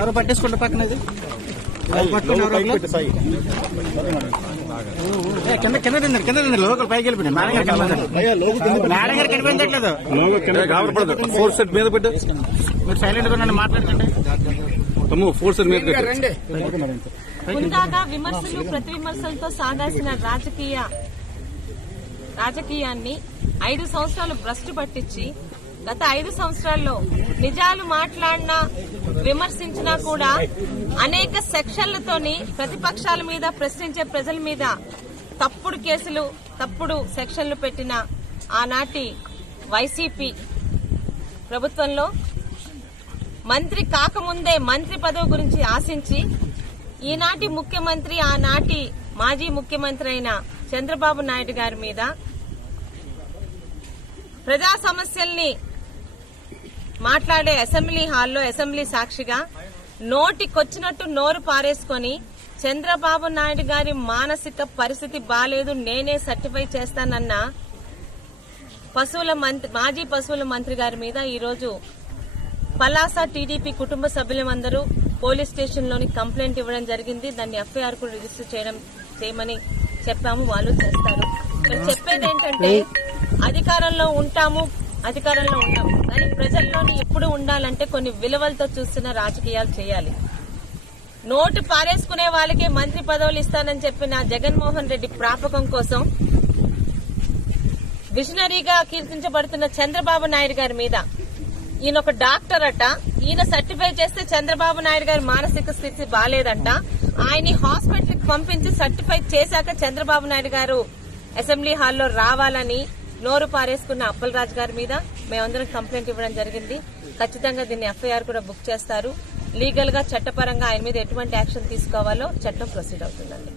ఎవరో పట్టేసుకుంటే పక్కన కింద కింద లోకల్ పైకి వెళ్ళిపోయింది మేడం గారు కనిపించట్లేదు. ఫోర్ సెట్ మీద పెట్టు, మీరు సైలెంట్ గా నన్ను మాట్లాడకండి. ఫోర్ సెట్ మీద ముందాగా విమర్శలు ప్రతి విమర్శలతో సాగాల్సిన రాజకీయాన్ని 5 సంవత్సరాలు భ్రష్టు పట్టించి గత 5 సంవత్సరాల్లో నిజాలు మాట్లాడినా విమర్శించినా కూడా అనేక సెక్షన్లతోని ప్రతిపక్షాల మీద ప్రశ్నించే ప్రజల మీద తప్పుడు కేసులు తప్పుడు సెక్షన్లు పెట్టిన ఆనాటి వైసీపీ ప్రభుత్వంలో మంత్రి కాకముందే మంత్రి పదవి గురించి ఆశించి ఈనాటి ముఖ్యమంత్రి ఆనాటి మాజీ ముఖ్యమంత్రి అయిన చంద్రబాబు నాయుడు గారి మీద ప్రజా సమస్యల్ని మాట్లాడే అసెంబ్లీ హాల్లో అసెంబ్లీ సాక్షిగా నోటికొచ్చినట్టు నోరు పారేసుకుని చంద్రబాబు నాయుడు గారి మానసిక పరిస్థితి బాలేదు నేనే సర్టిఫై చేస్తానన్న మాజీ పశువుల మంత్రి గారి మీద ఈరోజు పలాస టీడీపీ కుటుంబ సభ్యులందరూ పోలీస్ స్టేషన్లోని కంప్లైంట్ ఇవ్వడం జరిగింది. దాన్ని ఎఫ్ఐఆర్ కూడా రిజిస్టర్ చేయమని చెప్పాము, వాళ్ళు చేస్తారు. చెప్పేది ఏంటంటే అధికారంలో ఉంటాము కానీ ప్రజల్లోని ఎప్పుడు ఉండాలంటే కొన్ని విలువలతో చూస్తున్న రాజకీయాలు చేయాలి. నోటు పారేసుకునే వాళ్ళకే మంత్రి పదవులు ఇస్తానని చెప్పిన జగన్మోహన్ రెడ్డి ప్రాపకం కోసం విజనరీగా కీర్తించబడుతున్న చంద్రబాబు నాయుడు గారి మీద ఈయన ఒక డాక్టర్ అట, ఈయన సర్టిఫై చేస్తే చంద్రబాబు నాయుడు గారి మానసిక స్థితి బాలేదంట, ఆయన్ని హాస్పిటల్ కి పంపించి సర్టిఫై చేశాక చంద్రబాబు నాయుడు గారు అసెంబ్లీ హాల్లో రావాలని నోరు పారేసుకున్న అప్పలరాజు గారి మీద మేమందరం కంప్లైంట్ ఇవ్వడం జరిగింది. ఖచ్చితంగా దీన్ని ఎఫ్ఐఆర్ కూడా బుక్ చేస్తారు. లీగల్ గా చట్టపరంగా ఆయన మీద ఎటువంటి యాక్షన్ తీసుకోవాలో చట్టం ప్రొసీడ్ అవుతుందండి.